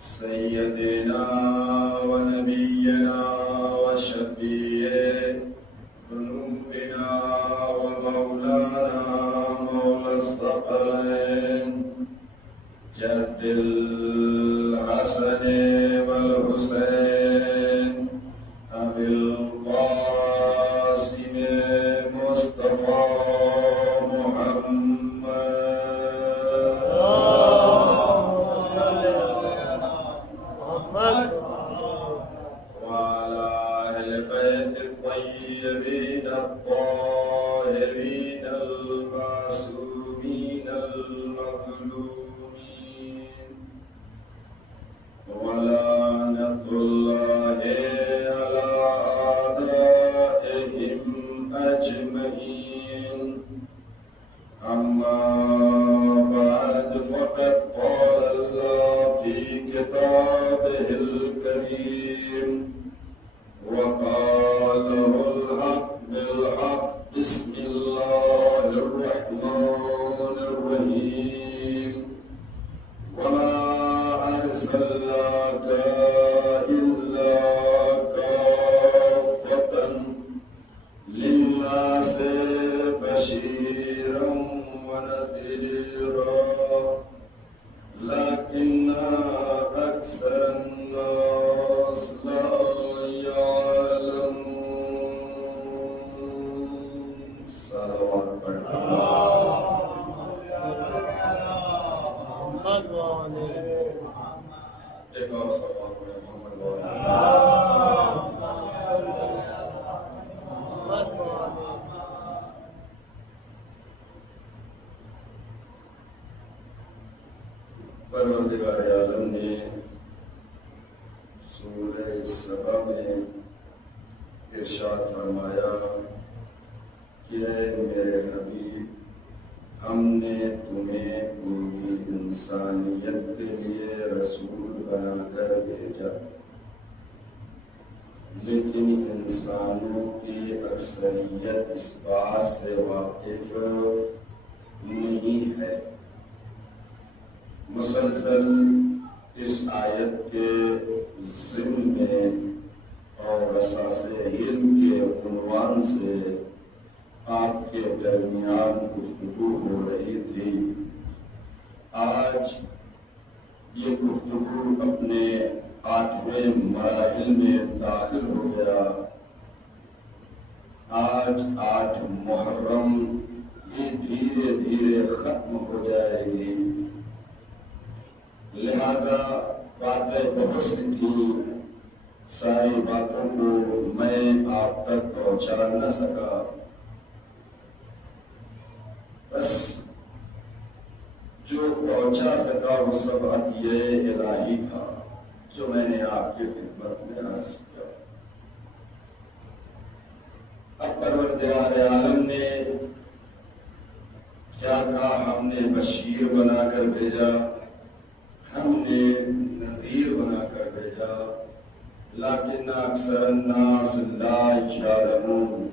سيدنا ونبينا وشفيع ذنوبنا ومولانا مولى الثقلين جد الحسن والحسين أبي القاسم مصطفى الطيبين الطاهرين المعصومين المظلومين ولعنة الله على أعدائهم أجمعين أما بعد فقد قال الله في كتابه الكريم وقاله الحق بالحق بسم الله الرحمن الرحيم وما أرسلناك إلا كافة للناس بشيرا ونذيرا لكن أكثر الناس لا پروردگار عالم نے سورہ سبا میں ارشاد فرمایا کہ اے میرے حبیب ہم نے تمہیں پوری انسانیت کے لیے رسول بنا کر بھیجا لیکن انسانوں کی اکثریت اس بات سے واقف نہیں ہے۔ مسلسل اس آیت کے ضمن میں اور اساس علم کے عنوان سے آپ کے درمیان گفتگو ہو رہی تھی۔ آج یہ گفتگو اپنے 8ویں مراحل میں داخل ہو گیا۔ آج 8 محرم یہ دھیرے دھیرے ختم ہو جائے گی، لہذا باتیں بہت سی تھی، ساری باتوں کو میں آپ تک پہنچا نہ سکا۔ بس جو پہنچا سکا وہ سب عطیہ الہی تھا جو میں نے آپ کی خدمت میں عرض کیا۔ اب پروردگار عالم نے کیا کہا؟ ہم نے بشیر بنا کر بھیجا، ہم نے نذیر بنا کر بھیجا، لیکن اکثر الناس لا یعلمون،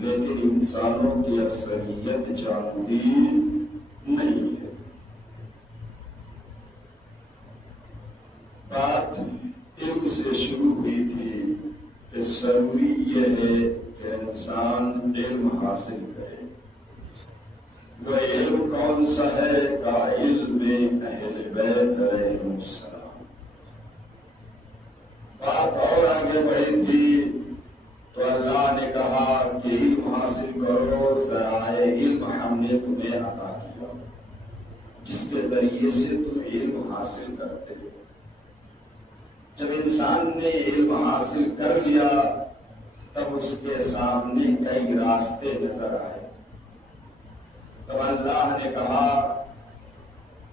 لیکن انسانوں کی اکثریت جانتی نہیں ہے۔ بات علم سے شروع ہوئی تھی کہ ضروری یہ ہے کہ انسان علم حاصل کرے۔ وہ علم کون سا ہے؟ کا علم اہل بیت علیہ السلام۔ بات اور آگے بڑھی تھی تو اللہ نے کہا کہ علم حاصل کرو، ذرائع علم ہم نے تمہیں عطا کیا جس کے ذریعے سے تم علم حاصل کرتے ہو۔ جب انسان نے علم حاصل کر لیا تب اس کے سامنے کئی راستے نظر آئے۔ تب اللہ نے کہا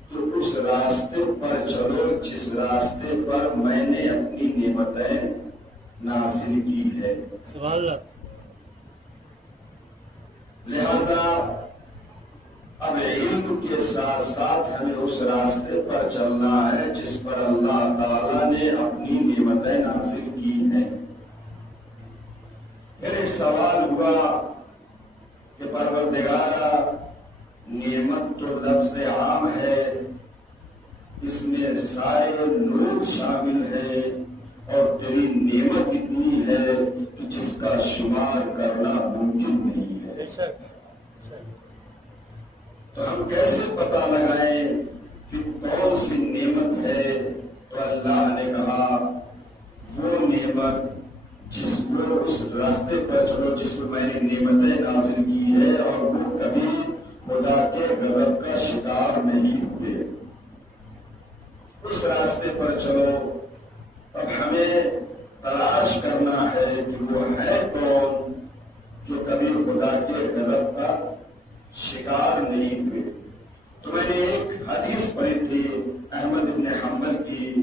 تو اس راستے پر چلو جس راستے پر میں نے اپنی نعمتیں نازل کی ہے۔ سبحان اللہ۔ لہذا اب علم کے ساتھ ساتھ ہمیں اس راستے پر چلنا ہے جس پر اللہ تعالیٰ نے اپنی نعمتیں نازل کی ہیں۔ پھر ایک سوال ہوا کہ پروردگارا، نعمت تو لفظ عام ہے، اس میں سارے لوگ شامل ہیں اور تیری نعمت اتنی ہے کہ جس کا شمار کرنا ممکن نہیں ہے. تو ہم کیسے پتہ لگائیں کہ کون سی نعمت ہے؟ تو اللہ نے کہا وہ نعمت جس کو اس راستے پر چلو جس پر میں نے نعمتیں نازل کی ہے اور وہ کبھی خدا کے غضب کا شکار نہیں ہوئے. اس راستے پر چلو. اب ہمیں تلاش کرنا ہے کہ وہ ہے کون جو کبھی خدا کے غضب کا شکار نہیں ہوئے. تو میں نے ایک حدیث پڑھی تھی احمد بن حنبل کی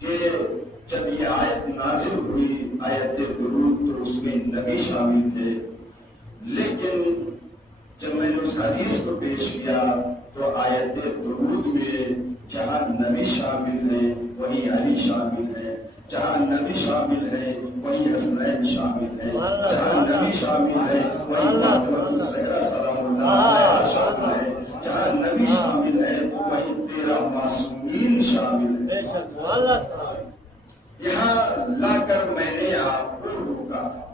کہ جب یہ آیت نازل ہوئی آیت درود تو اس میں نبی شامل تھے، لیکن جب میں نے اس حدیث کو پیش کیا تو آیت درود میں جہاں نبی شامل ہیں وہیں علی شامل ہے، جہاں نبی شامل ہے وہیں حسنین شامل ہے، جہاں نبی شامل ہے وہیں فاطمہ الزہرا سلام اللہ علیہا شامل ہے، جہاں نبی شامل ہے وہیں 13 معصومین شامل ہیں. یہاں لا کر میں نے آپ کو روکا تھا.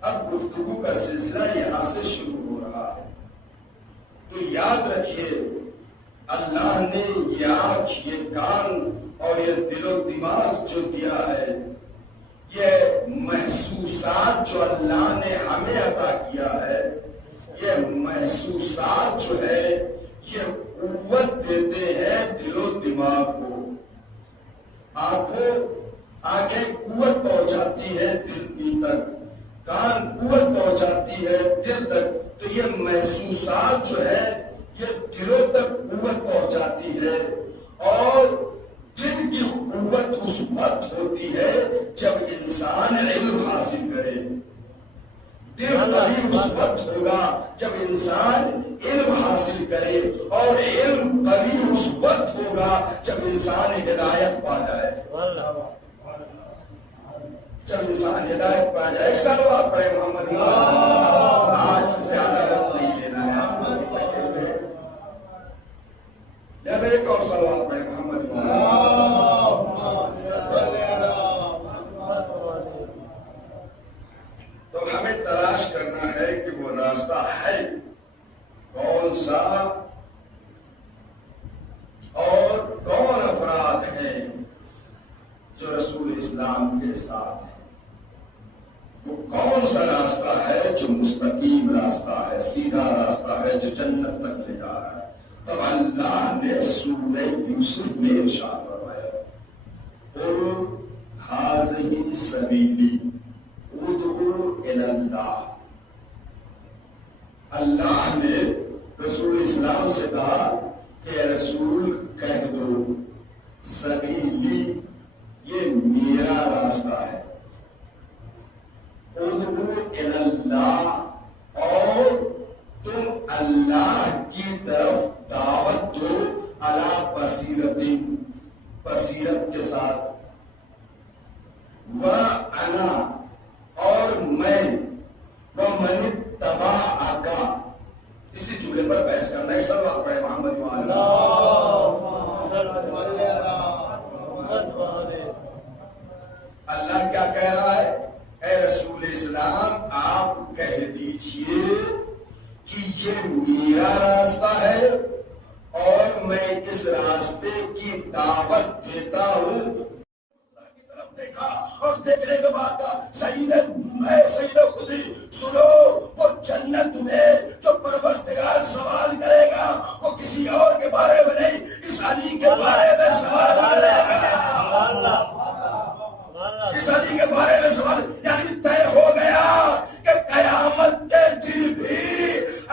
اب گفتگو کا سلسلہ یہاں سے شروع ہو رہا ہے. تو یاد رکھیے اللہ نے یہ آنکھ، یہ کان اور یہ دل و دماغ جو دیا ہے، یہ محسوسات جو اللہ نے ہمیں عطا کیا ہے، یہ محسوسات جو ہے یہ قوت دیتے ہیں دل و دماغ کو. آنکھیں قوت پہنچاتی ہے دل کی تک، کان قوت پہنچاتی ہے دل تک. تو یہ محسوسات جو ہے یہ دلوں تک قوت پہنچاتی ہے. اور دل کی قوت اس وقت ہوتی ہے جب انسان علم حاصل کرے. دل قوی اس وقت ہوگا جب انسان علم حاصل کرے، اور علم قوی اس وقت ہوگا جب انسان ہدایت پا جائے. جب انسان ہدایت پا جائے. ایک سلوات پڑھے محمد. آج زیادہ وقت نہیں لینا ہے آپ کو. ایک اور سلوات پڑھے محمد. تو ہمیں تلاش کرنا ہے کہ وہ راستہ ہے کون سا اور کون افراد ہیں جو رسول اسلام کے ساتھ ہیں. وہ کون سا راستہ ہے جو مستقیم راستہ ہے، سیدھا راستہ ہے جو جنت تک لے جا رہا ہے. تب اللہ نے سورہ یوسف میں ارشاد فرمایا قل ھذہ سبیلی ادعو الی اللہ. اللہ نے رسول اسلام سے کہا کہ رسول کہہ دو سبیلی یہ میرا راستہ ہے. ادعو الی اللہ، اور تم اللہ کی طرف دعوت دو علی بصیرت، بصیرت کے ساتھ. وَأَنَا، اور میں، وَمَنِ اتَّبَعَكَ. اسی جملے پر بحث کرنا. ایک سلوات پڑھے محمد وعلا. اللہ کیا کہہ رہا ہے؟ اے رسول اسلام آپ کہہ دیجئے کہ یہ میرا راستہ ہے اور میں اس راستے کی دعوت دیتا ہوں. اللہ کی طرف دیکھا اور دیکھنے کے بعد سید خودی سنو، وہ جنت میں جو پروردگار سوال کرے گا وہ کسی اور کے بارے میں نہیں، اس علی کے بارے میں سوال کرے گا. اس علی کے بارے میں سوال، یعنی طے ہو گیا کہ قیامت کے دن بھی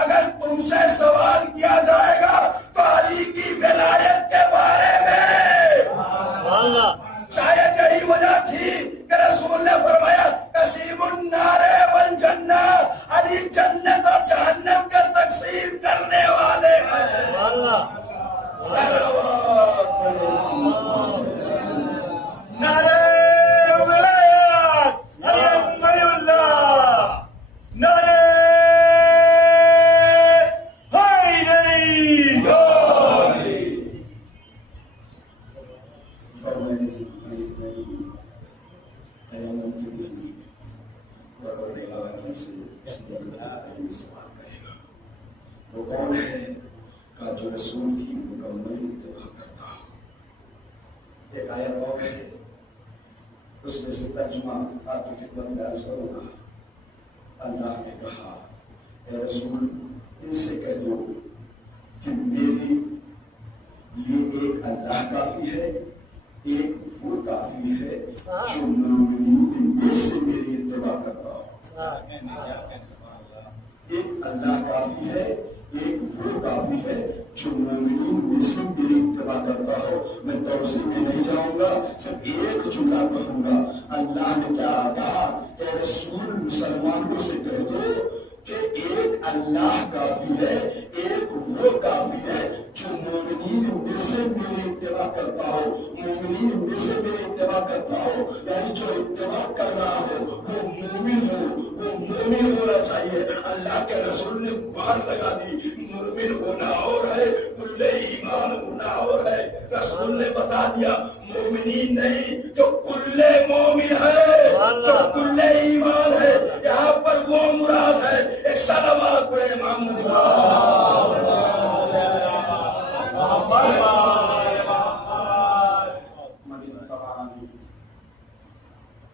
اگر تم سے سوال کیا جائے گا تو علی کی ولایت کے بارے میں. شاید یہی وجہ تھی کہ رسول نے فرمایا قسیم النار والجنہ، علی جنت اور جہنم کا تقسیم کرنے والے ہیں. کون ہے کہ جو رسول کی مکمل اتباع کرتا ہو. ایک آیت اور ہے، اس میں سے ترجمہ آپ کی خدمت میں عرض کروں گا. اللہ نے کہا اے رسول ان سے کہہ دو کہ میری یہ ایک اللہ کافی ہے، ایک وہ کافی ہے جو مومنین میں سے میری اتباع کرتا ہو. ایک اللہ کافی ہے، ایک وہ کافی ہے جو مومنین میں سے میری اتباع کرتا ہو. میں توسیع میں نہیں جاؤں گا، صرف ایک جملہ کہوں گا. اللہ نے کیا کہا؟ اے رسول مسلمانوں سے کہہ دو کہ ایک اللہ کافی ہے، ایک وہ کافی ہے جو مومنین میں سے میری اتباع کرتا ہو. مومنین میں سے میری اتباع کرتا ہو یعنی جو اتباع کر رہا ہو وہ مومن ہو، وہ مومن ہونا چاہیے. اللہ کے رسول نے بار لگا دی، مومن ہونا اور ہے، کل ایمان ہونا اور ہے. رسول نے بتا دیا مومنین نہیں، جو کل مومن ہے، جو کل ایمان ہے. یہاں پر وہ مراد ہے. ایک صلوات پڑھے محمد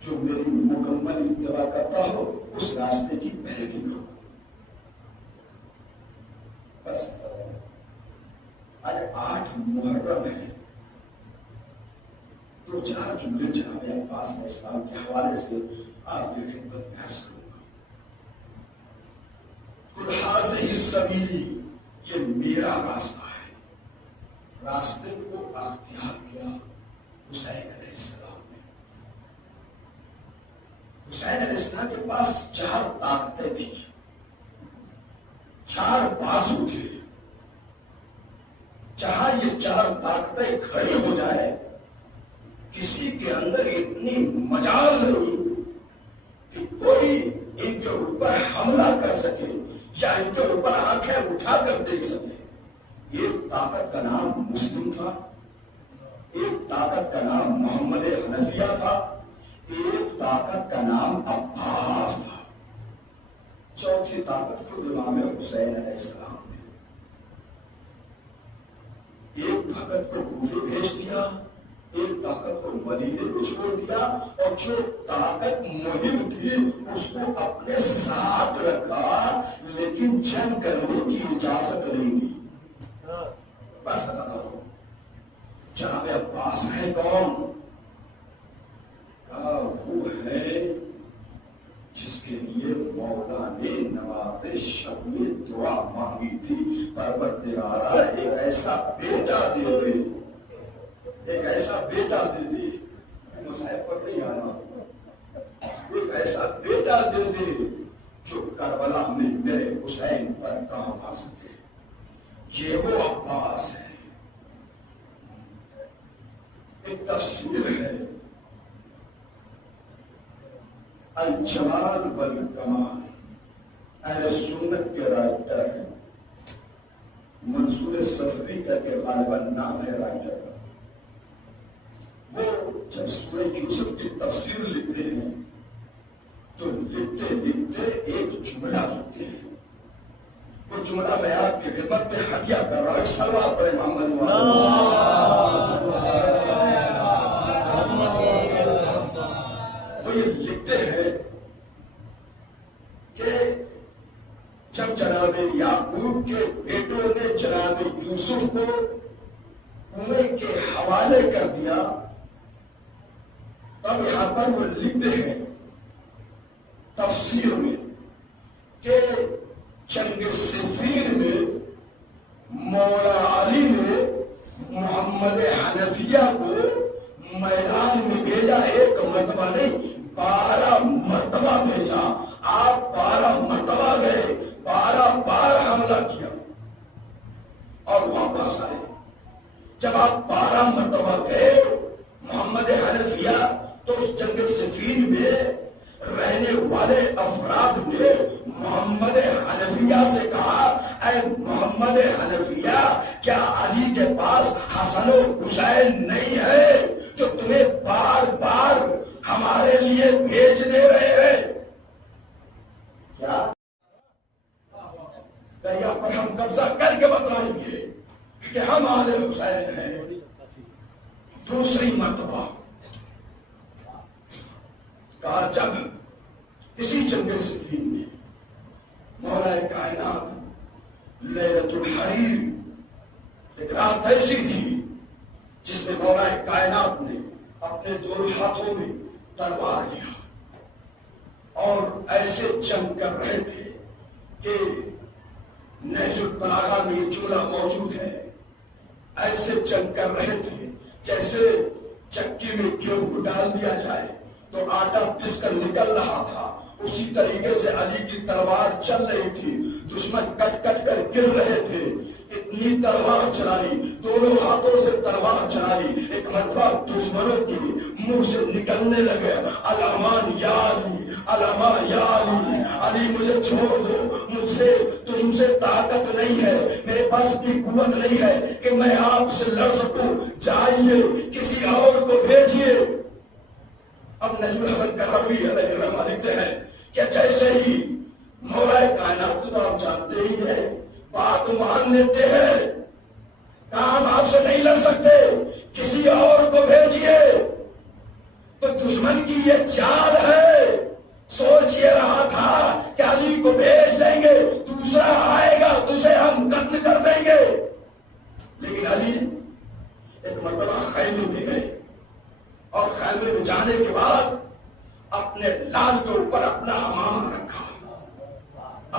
جو میری مکمل اتباع کرتا ہو اس راستے کی پیروی کرو. بس آج 8 محرم ہے. 2-4 جملے جناب عباس علیہ السلام کے حوالے سے آپ کی خدمت میں عرض کروں گا. خود ہاذہ السبیلی، یہ میرا راستہ ہے. راستے کو اختیار کیا حسین علیہ السلام نے. حسین علیہ السلام کے پاس 4 طاقتیں تھیں، 4 بازو تھے. جہاں یہ 4 طاقتیں کھڑی ہو جائے کسی کے اندر اتنی مجال نہیں کہ کوئی ان کے اوپر حملہ کر سکے یا ان کے اوپر آنکھیں اٹھا کر دیکھ سکے. ایک طاقت کا نام مسلم تھا، ایک طاقت کا نام محمد حنفیہ تھا، ایک طاقت کا نام عباس تھا، چوتھی طاقت خود امام حسین علیہ السلام تھے. ایک طاقت کو کوفے بھیج دیا، ایک طاقت کو مدینے میں چھوڑ دیا، اور جو طاقت مہم تھی اس کو اپنے ساتھ رکھا لیکن جنگ کرنے کی اجازت نہیں دی. بس بتا دو جناب عباس ہے کون؟ وہ ہے جس کے لیے مولا نے نماز شب میں دعا مانگی تھی، پروردگارا ایک ایسا بیٹا دے دے، ایک ایسا بیٹا دے دے. مسائل پر نہیں آنا. ایک ایسا بیٹا دے دے جو کربلا میں میرے حسین پر کام آ سکے. یہ وہ عباس ہے. ایک تفسیر ہے الجمال والکمال، اہل سنت کے رائٹر ہے، منصور صفوی کر کے غالباً نام ہے رائٹر کا. وہ جب سورہ یوسف کی تفسیر لکھتے ہیں تو لکھتے لکھتے ایک جملہ لکھتے ہیں. وہ جملہ میں آپ کی خدمت میں ہدیہ کر رہا ہوں. صلوات پڑھے محمد. وہ یہ لکھتے ہیں کہ جب جناب یعقوب کے بیٹوں نے جناب یوسف کو کنویں کے حوالے کر دیا تب یہاں پر وہ لکھتے ہیں تفسیر میں کہ جنگ صفین میں مولا علی نے محمد حنفیہ کو میدان میں بھیجا. ایک مرتبہ نہیں 12 مرتبہ بھیجا. آپ 12 مرتبہ گئے، 12 بار حملہ کیا اور واپس آئے. جب آپ 12 مرتبہ گئے محمد حنفیہ تو اس جنگ صفین میں رہنے والے افراد نے محمد حنفیہ سے کہا اے محمد حنفیہ کیا علی کے پاس حسن و حسین نہیں ہے جو تمہیں بار بار ہمارے لیے بھیج دے رہے ہیں؟ کیا دریا پر ہم قبضہ آل حسین ہے۔ دوسری مرتبہ کہا جب اسی جنگ صفین میں مولا کائنات لیلۃ الحریر، ایک رات ایسی تھی جس میں مولا کائنات نے اپنے دونوں ہاتھوں میں تلوار لیا اور ایسے جنگ کر رہے تھے کہ نہج البلاغہ میں یہ جملہ موجود ہے، ایسے جنگ کر رہے تھے جیسے چکی میں گیہوں ڈال دیا جائے تو آٹا پس کر نکل رہا تھا، اسی طریقے سے علی کی تلوار چل رہی تھی، دشمن کٹ کٹ کر گر رہے تھے، اتنی تلوار چلائی، دونوں ہاتھوں سے تلوار چلائی، ایک مرتبہ دشمنوں کی منہ سے نکلنے لگے علامان یا علی، علاما یا علی، علی مجھے چھوڑ دو، مجھ سے تم سے طاقت نہیں ہے، میرے پاس اتنی قوت نہیں ہے کہ میں آپ سے لڑ سکوں، جائیے کسی اور کو بھیجیے۔ اب نجم الحسن کہروی علیہ الرحمہ لکھتے ہیں کہ جیسے ہی مولا کائنات تو آپ جانتے ہی ہیں، بات مان لیتے ہیں، کام آپ سے نہیں لڑ سکتے، کسی اور کو بھیجیے، تو دشمن کی یہ چال ہے، سوچ یہ رہا تھا کہ علی کو بھیج دیں گے، دوسرا آئے گا تو اسے ہم قتل کر دیں گے، لیکن علی ایک مرتبہ خیمے میں گئے اور خیمے میں جانے کے بعد اپنے لال کے اوپر اپنا امامہ رکھا،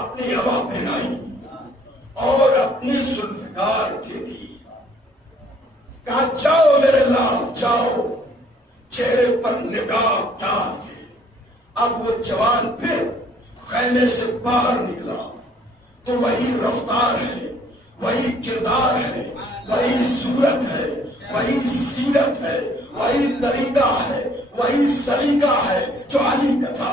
اپنی عبا پہنائی اور اپنی ذوالفقار دے دی، کہا جاؤ میرے لال جاؤ، چہرے پر نقاب ڈال کے۔ اب وہ جوان پھر خیمے سے باہر نکلا تو وہی رفتار ہے، وہی کردار ہے، وہی صورت ہے، وہی سیرت ہے، وہی طریقہ ہے، وہی سلیقہ ہے جو علی کا تھا۔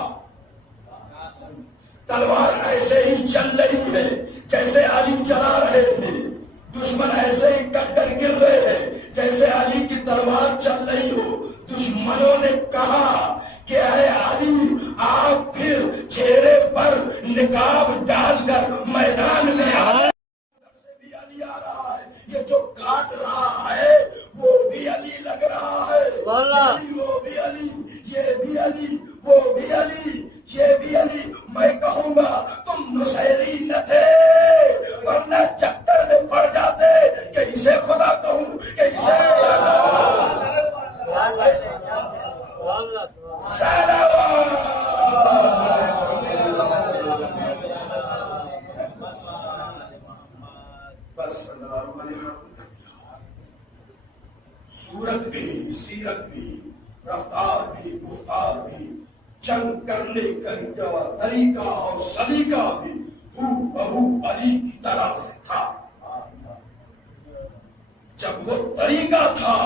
تلوار ایسے ہی چل رہی ہے جیسے علی چلا رہے تھے، دشمن ایسے ہی کٹ کر گر رہے ہیں جیسے علی کی تلوار چل رہی ہو۔ دشمنوں نے کہا کہ اے علی آپ پھر چہرے پر نقاب ڈال کر میدان میں آئے، بھی علی آ رہا ہے، یہ جو کاٹ رہا ہے وہ بھی علی لگ رہا ہے، وہ بھی علی، یہ بھی علی، وہ بھی علی، یہ بھی علی۔ میں کہوں گا تم نصیری نہ تھے ورنہ چکر میں پڑ جاتے کہ اسے خدا کہوں کہ اسے صورت بھی، سیرت بھی، رفتار بھی، گفتار بھی، جنگ کرنے کا طریقہ اور سلیقہ بھی ہو بہو علی کی طرح سے تھا۔ جب وہ طریقہ تھا،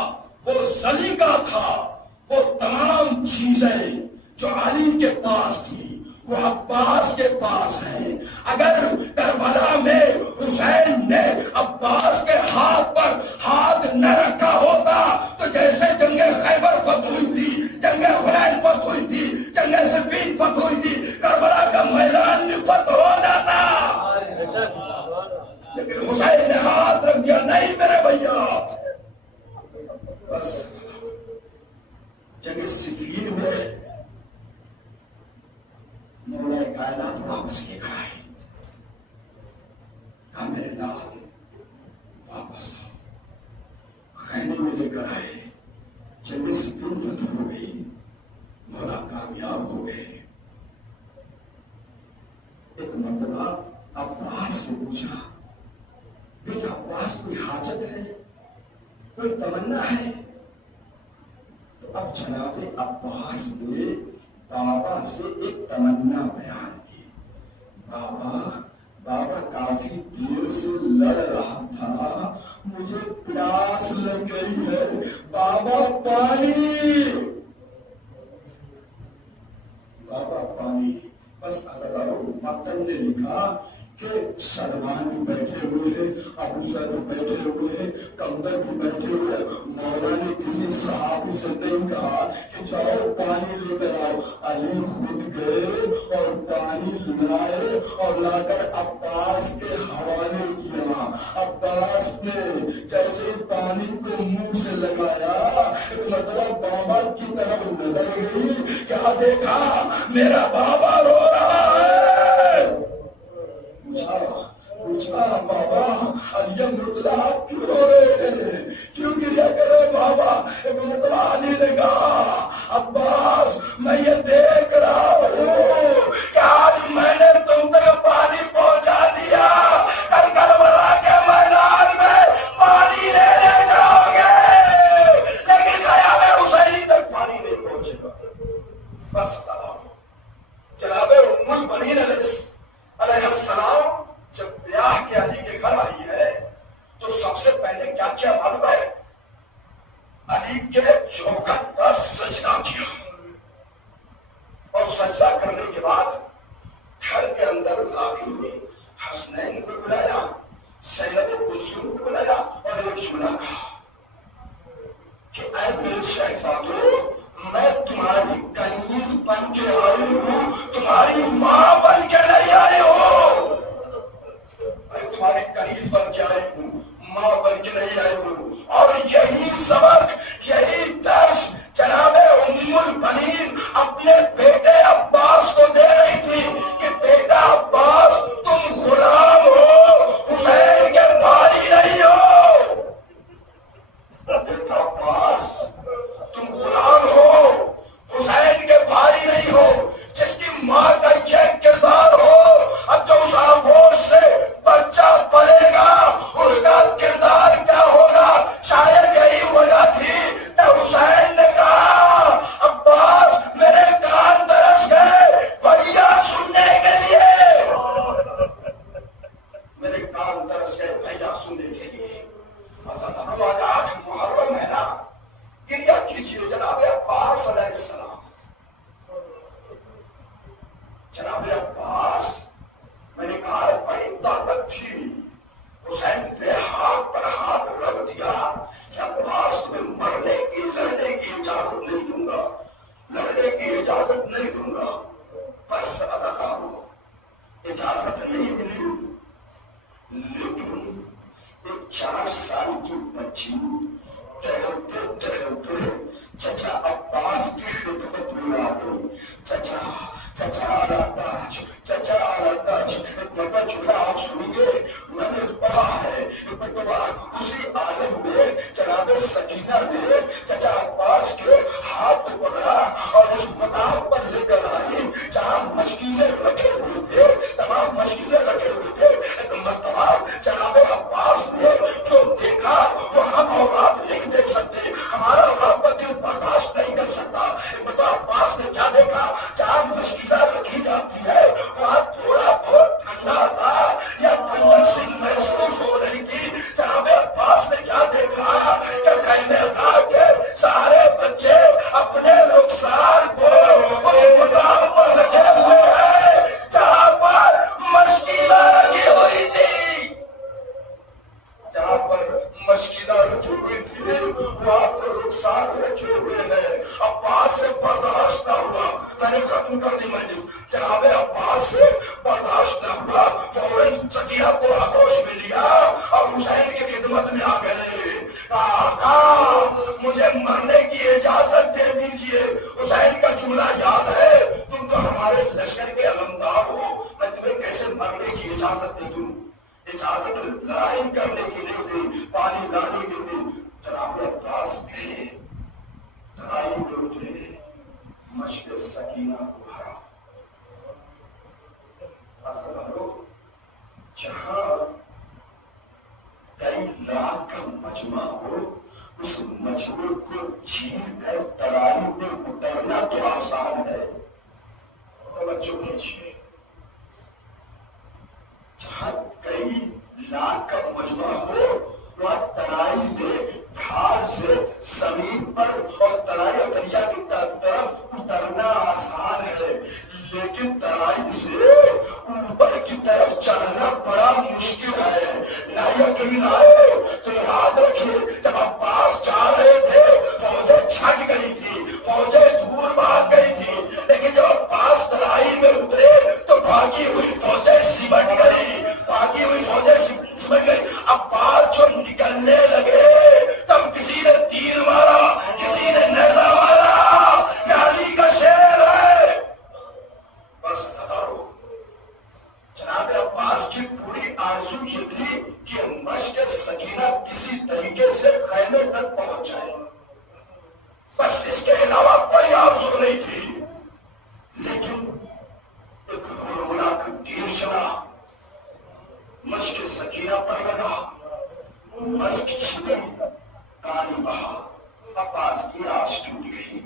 وہ سلیقہ تھا، وہ تمام چیزیں جو علی کے پاس تھی وہ عباس کے پاس ہیں۔ اگر کربلا میں حسین نے عباس کے ہاتھ پر ہاتھ نہ رکھا ہوتا تو جیسے جنگ خیبر فتح ہوئی تھی، جنگ حنین فتح ہوئی تھی، جنگ صفین فتح ہوئی تھی، کربلا کا میدان بھی فتح ہو جاتا، لیکن حسین نے ہاتھ رکھ دیا، نہیں میرے بھیا۔ بس جنگ صفین میں مولا کائنات واپس لے کر آئے، کہا میرے لال واپس آؤ، خیمے میں لے کر آئے، جنگ صفین فتح ہو گئی، مولا کامیاب ہو گئے۔ ایک مرتبہ عباس سے پوچھا، بیٹا عباس کوئی حاجت ہے، کوئی تمنا ہے؟ تو اب جناب عباس نے بابا سے ایک تمنا بیان کی، بابا کافی دیر سے لڑ رہا تھا، مجھے پیاس لگ گئی ہے، بابا پانی، بابا پانی۔ بس متن نے لکھا کہ سلمان بھی بیٹھے ہوئے ہیں، ابو ذر بھی بیٹھے ہوئے ہیں، کمبر بھی بیٹھے ہوئے ہیں، مولا نے کسی صحابی سے نہیں کہا کہ جاؤ پانی لے کر آؤ، علی خود گئے اور پانی لائے اور لا کر عباس کے حوالے کیا۔ عباس نے جیسے پانی کو منہ سے لگایا ایک مرتبہ بابا کی طرف نظر گئی، کیا دیکھا؟ میرا بابا رو رہا ہے۔ پوچھا بابا علی مرتضیٰ کیوں رو رہے ہیں، کیوں گریا کر رہے بابا؟ ایک مرتبہ علی نے کہا عباس میں یہ دیکھ رہا ہوں کہ آج میں نے تم تک پانی پہنچا دیا، کل کربلا کے میدان میں پانی لینے جاؤ گے لیکن قیام حسینی تک پانی نہیں پہنچے گا۔ بس جناب ام البنین علیہ السلام جب بیاہ کے علی کے گھر آئی ہے تو سب سے پہلے کیا کیا معلوم ہے؟ علی کے چوکھٹ کا سجدہ کیا، اور سجدہ کرنے کے بعد گھر کے اندر داخل ہوئی، حسنین کو بلایا، زینب کلثوم کو بلایا اور ایک جملہ کہا کہ اے میرے شہزادو میں تمہاری کنیز بن کے آئی ہوں، تمہاری ماں بن کے نہیں آئی ہوں، میں تمہاری کنیز بن کے آئی ہوں، ماں بن کے نہیں آئی ہوں۔ اور یہی سبق، یہی درس جناب ام البنین اپنے بیٹے عباس کو دے رہی تھی کہ بیٹا عباس تم غلام ہو، حسین کے بھائی نہیں ہو۔ بیٹا عباس تم غلام ہو، حسین کے بھائی نہیں ہو۔ جس کی ماں کا یہ کردار ہو، اب جو اس آغوش سے بچہ پلے گا اس کا کردار کیا ہوگا؟ شاید یہی وجہ تھی کہ حسین نے کہا عباس میرے کان ترس گئے بھیا سننے کے لیے، میرے کان ترس گئے بھیا سننے کے لیے۔ آج محرم ہے نا، گریا کیجیے جناب عباس علیہ السلام۔ جناب عباس میں نے کہا بڑی طاقت تھی، حسین نے ہاتھ پر ہاتھ رکھ دیا کہ عباس تمہیں مرنے کی لڑنے کی اجازت نہیں دوں گا، لڑنے کی اجازت نہیں دوں گا۔ بس عزادارو اجازت نہیں ملی، لیکن ایک 4 سال کی بچی ٹہلتے ٹہلتے چچا عباس کی خدمت میں آ گئی۔ چچا آلاتاج، چچا آلاتاج، ایک مرتبہ جملہ آپ سنیے، میں نے پڑھا ہے، ایک مرتبہ اسی عالم میں جناب سکینہ نے چچا عباس کے ہاتھ کو پکڑا اور اس مقام پر لے کر آئی جہاں مشکیزیں رکھے ہوئے تھے، تمام مشکیزیں رکھے ہوئے تھے۔ ایک مرتبہ جناب عباس نے جو دیکھا وہ ہم اور آپ نہیں دیکھ سکتے، ہمارا رب دل برداشت نہیں کر سکتا۔ ایک مرتبہ عباس نے کیا دیکھا؟ جہاں مشکیزہ رکھی جاتی ہے وہاں تھوڑا بہت ٹھنڈا تھا یا ٹھنڈک سی محسوس ہو رہی تھی۔ جناب عباس نے کیا دیکھا کہ خیمے کے سارے بچے اپنے رخسار کو اس مقام پر رکھے ہوئے ہیں جہاں پر مشکیزہ رکھی ہوئی تھی، جہاں پر مشکیزہ رکھی ہوئی تھی وہاں پر رخسار رکھے ہوئے ہیں۔ عباس سے برداشت نہ ہوا، میں نے ختم کر دی مجلس، جناب عباس سے برداشت نہ ہوا، فوراً سکینہ کو آغوش میں لیا اور حسین کی خدمت میں آ گئے۔ آقا مجھے مرنے کی اجازت دے دیجئے۔ حسین کا جملہ یاد ہے، تم تو ہمارے لشکر کے علمدار ہو، میں تمہیں کیسے مرنے کی اجازت دے دوں؟ اجازت لڑائی کرنے کی نہیں دی، پانی لانے کی دی۔ جناب عباس بھی لڑائی میں اترے، مشق سکینہ کو ہرا۔ جہاں کئی لاکھ کا مجمع ہو، اس مجموع کو چھین کر ترائی میں اترنا تو آسان ہے، توجہ کیجیے۔ جہاں کئی لاکھ کا مجمع ہو وہاں ترائی میں ڈھال سے زمین پر اور ترائی اور دریا کی طرف اترنا آسان ہے، لیکن ترائی سے اوپر کی طرف چڑھنا بڑا مشکل ہے۔ نہ یقین آئے تو یاد رکھیے جب عباس جا رہے تھے فوجیں چھٹ گئی تھی، فوجیں دور بھاگ گئی تھی، لیکن جب عباس ترائی میں اترے تو بھاگی ہوئی فوجیں سمٹ گئی، بھاگی ہوئی فوجیں سمٹ گئی۔ بس اس کے علاوہ کوئی آرزو نہیں تھی. لیکن ایک ہرملا کا تیر چلا، مشق سکینہ پر لگا، مشق چھپی، پانی بہا، عباس کی آس ٹوٹ گئی،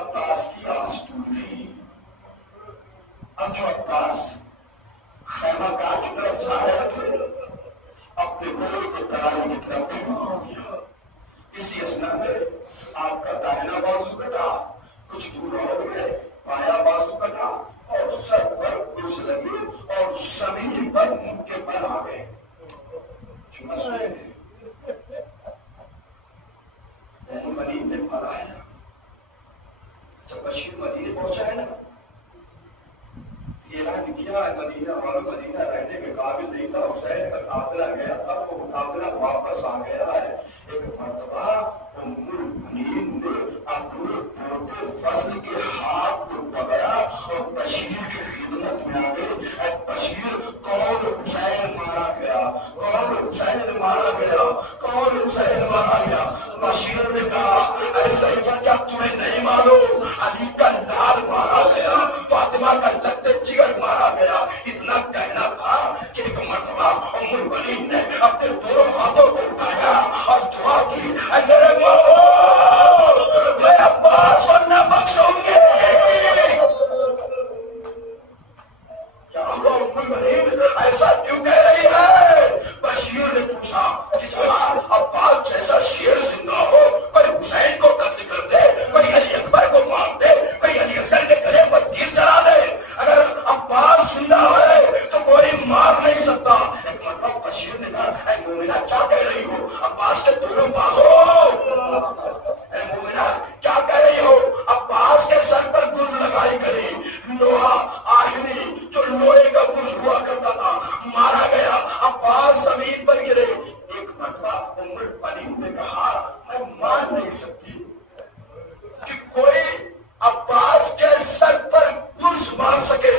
عباس کی آس ٹوٹ گئی. اب جو عباس خیمہ گاہ کی طرف جا رہے تھے، اپنے گھوڑے کو ترانے کی طرف بھی موڑ دیا. اسی اثنا میں آپ کا داہنا بازو کٹا، کچھ دور اور گئے، بایاں بازو کٹا اور سر پر کچھ لگی اور زمین پر منہ کے بل آ گئے. ملید نے مرا ہے نا، جب بشیر مدینے پہنچا ہے نا، اعلان کیا مدینہ اور مدینہ رہنے کے قابل نہیں تھا. حسین کا قافلہ گیا تھا، وہ قافلہ واپس آ گیا ہے. ایک مرتبہ ام المؤمنین نے اپنے پوتے فضل کے ہاتھ کو پکڑا اور بشیر کی خدمت میں آ گئے. اے بشیر، کون حسین مارا گیا؟ کون حسین مارا گیا؟ کون حسین مارا گیا؟ بشیر نے کہا، اے سیفہ، کیا تمہیں نہیں معلوم؟ علی کا لال مارا گیا، فاطمہ کا لگتے جگر مارا گیا. اتنا کہنا تھا کہ ایک مرتبہ ام المؤمنین نے اپنے دونوں ہاتھوں کو اٹھایا اور دعا کی، اے میرے مولا، میں عباس کو نہ بخشوں گی. کیا ہوا ام المؤمنین ایسا کیوں کہہ رہی ہے؟ بشیر نے پوچھا کہ جہاں عباس جیسا شیر زندہ ہو، کوئی حسین کو قتل کر دے، کوئی علی اکبر کو مار دے، کوئی علی اصغر کے گلے پر تیر چلا دے، اگر عباس زندہ ہے تو کوئی مار نہیں سکتا. ایک مرتبہ بشیر نے کہا، اے مومنہ، کیا کہہ رہی ہو؟ عباس کے دونوں بازو. اے مومنہ، کیا کہہ رہی ہو؟ عباس کے سر پر گرز لگائی گئی، لوہا آہنی جو لوہے کا گرز ہوا کرتا تھا مارا گیا، عباس زمین پر گرے. ایک مرتبہ ام المؤمنین نے کہا، میں مان نہیں سکتی کہ کوئی عباس کے سر پر گرز مار سکے،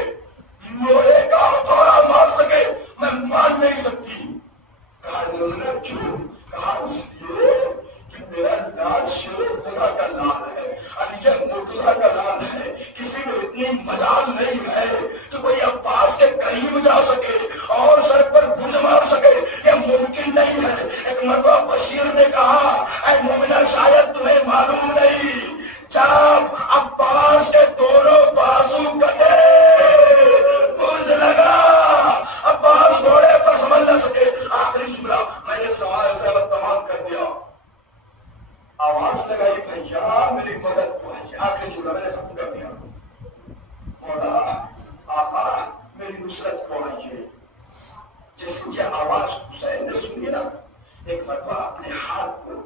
لوہے کا ہتھوڑا مار سکے، میں مان نہیں سکتی. کہا مومنہ کیوں؟ کہا اس لیے کہ میرا لال شیر خدا کا لال ہے، علی مرتضیٰ کا لال ہے. کسی میں اتنی مجال نہیں ہے کہ کوئی عباس کے قریب جا سکے اور سر پر گرز مار سکے، یہ ممکن نہیں ہے. ایک مرتبہ بشیر نے کہا، اے مومنہ، شاید تمہیں معلوم نہیں، جب عباس کے دونوں بازو کٹے، گرز لگا، عباس گھوڑے پر سنبھل نہ سکے. آخری جملہ میں نے سوال سے تمام کر دیا. آواز لگائی، بھیا میری مدد کو ہے. آخری جملہ میں نے ختم کر دیا. مولا، آقا میری نصرت کو آئیے. جیسے یہ آواز حسین نے سنی نا، ایک مرتبہ اپنے ہاتھ کو